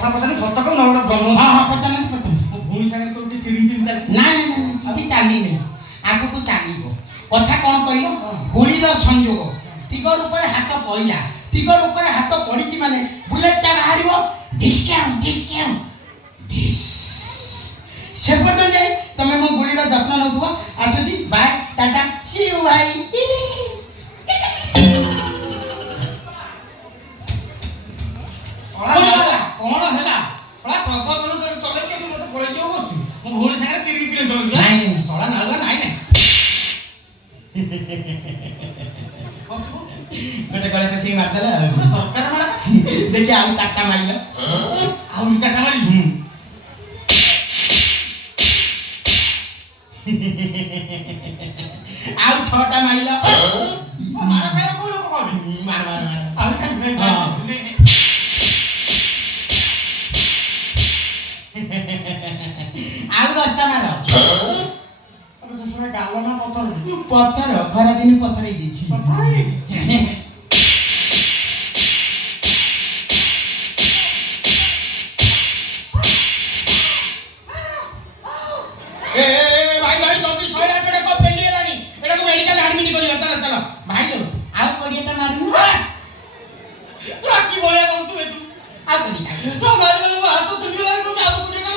କଥା ପଚାରିଲେ ସତ କହ ନା ଗୋଟେ ବ୍ରହ୍ମ। ହଁ ହଁ ପଚାରନ୍ତୁ ପଚାରନ୍ତୁ। ମୋ ଭଉଣୀ ସାଙ୍ଗରେ ତୋର କିଛି ଚିରି ଚିରି ଚାଲିଛି? ନାଇଁ ନାଇଁ ନାଇଁ କିଛି ଚାଲିନି, ଆଗକୁ ଚାଲିବ। କଥା କ'ଣ କହିଲ? ଗୁଳିର ସଂଯୋଗ। ତିଗର ଉପରେ ହାତ ପଇଲା, ତିଗର ଉପରେ ହାତ ପଡ଼ିଛି ମାନେ ବୁଲେଟଟା ବାହାରିବ, ଢିସ୍କ୍ୟାମ୍ ଢିସ୍କ୍ୟାମ୍ ଢିସ୍। ସେ ପର୍ଯ୍ୟନ୍ତ ଯାଇ ତମେ ମୋ ଗୁଳିର ଯତ୍ନ ନେଉଥିବ। ଆସୁଛି, ବାଏ, ଟାଟା, ସି ୟୁ ଭାଇ। କ'ଣ ହେଲା? ଶଳା ପ୍ରବଚନ ଚଲେଇକି ମତେ ପଳେଇଯିବ ବସୁଛୁ। ମୋ ଭଉଣୀ ସାଙ୍ଗରେ ଚିରି ଚିରି ଚଳୁଛୁ? ନାଇଁ ଶଳା ନାଳୁଆ ନାଇଁ ନାଇଁ। ଗୋଟେ ଗଳେ ପଶିକି ମାରିଦେଲା ଆଉ। ତରକାରୀ ମାରା ଦେଖି ଆଉ 4ଟା ମାଇଲ। ଆଉ 2ଟା ମାରିବି। ଆଉ 6ଟା ମାଇଲ। ମାରା ଖାଇବା କୋଉ ଲୋକ କହିବେ? ମାର ମାର ମାର। ଆଉ ଖାଇବି ଆଉ 10ଟା ମାର। ଗାଲ ନା ପଥର? ପଥର, ଖରାଦିନ ପଥର ହେଇଯାଇଛି। ପଥର ହେଇଯାଇଛି? ଭାଇ ଭାଇ ଜଲ୍ଦି 108 ଡାକ, ଫେଲି ଗଲାଣି। ଏଟାକୁ ମେଡିକାଲ ଆଡମିଟ୍ କରିବା। ଚାଲ ଚାଲ ଭାଇ, ଆଉ 20ଟା ମାରୁନ। କି ଭଳିଆ କହୁଛୁ? ଆଉ 20ଟା ମାରି ମାରି ହାତ ଛିଣ୍ଡିଗଲାଣି। ଆଉ 20ଟା